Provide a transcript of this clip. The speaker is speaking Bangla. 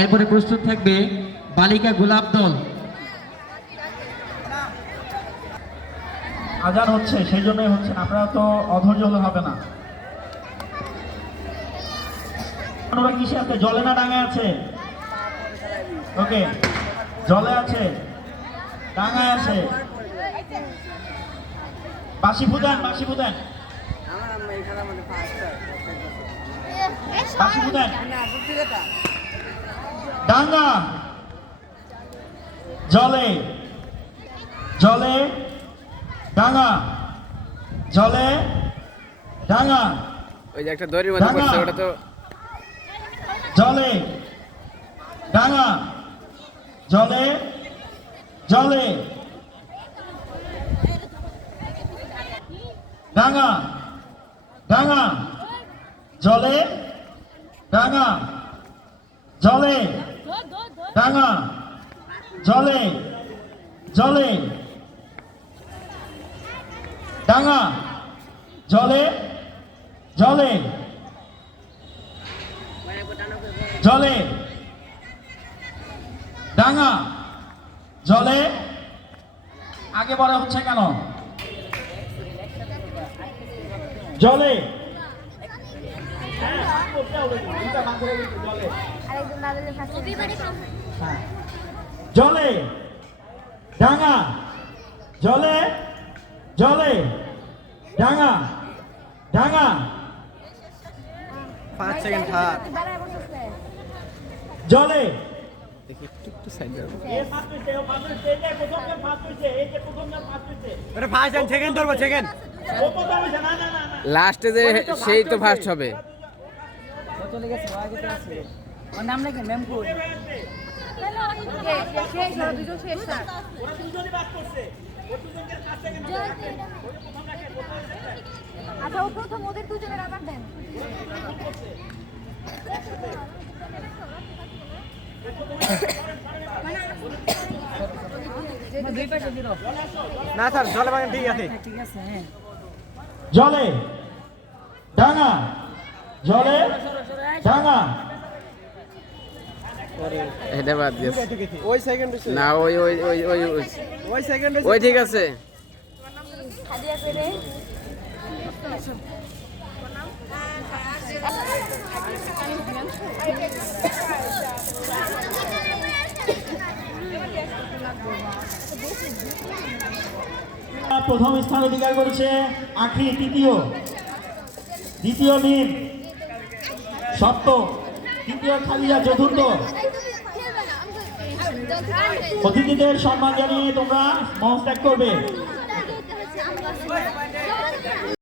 এরপরে প্রস্তুত থাকবে বালিকা গোলাপ দল। আজান হচ্ছে সেই জন্যই হচ্ছে। আপনারা তো অধৈর্য হলে হবে না। ওরা কিসে আছে? জলে না ডাঙায় আছে? ওকে জলে আছে ডাঙায় আছে। বাসি ফুদান বাসি ফুদান বাসি ফুদান ডাঙ্গা। জলে। জলে। ডাঙ্গা। জলে। ডাঙ্গা। ওই যে একটা দড়ির মধ্যে ডাঙা। পড়ছে ওটা তো জলে। ডাঙ্গা। জলে। জলে। ডাঙ্গা। ডাঙ্গা। জলে। ডাঙ্গা। জলে। ডাঙ্গা জলে জলে। ডাঙা জলে জলে। জলে। ডাঙা জলে। আগে বলা হচ্ছে কেন? জলে। জলে ডাঙ্গা জলে জলে ডাঙ্গা ডাঙ্গা পাঁচ সেকেন্ড থাক জলে। ওটা ফার্স্ট সেকেন্ড ধরবো সেকেন্ড লাস্টে যে সেই তো ফার্স্ট হবে। চলে গেছে আগে তো ওর নাম নাকি মেমপুর আচ্ছা ও প্রথম ওদের দুজনের আবার দেন দুই পাশে দিল না স্যার জলে বাগান ঠিক আছে ঠিক আছে হ্যাঁ জলে ডাঙা জলে ডাঙা এটা বাদ দিয়েছে ওই সেকেন্ড না ওই ওই ওই ওই ওই। ওই সেকেন্ড ওই ঠিক আছে। প্রথম স্থান অধিকার করেছে আখি তৃতীয়। দ্বিতীয় মিম সপ্তম তৃতীয় খালিয়া চতুর্থ। অতিথিদের সম্মান জানিয়ে তোমরা মহত্যাগ করবে।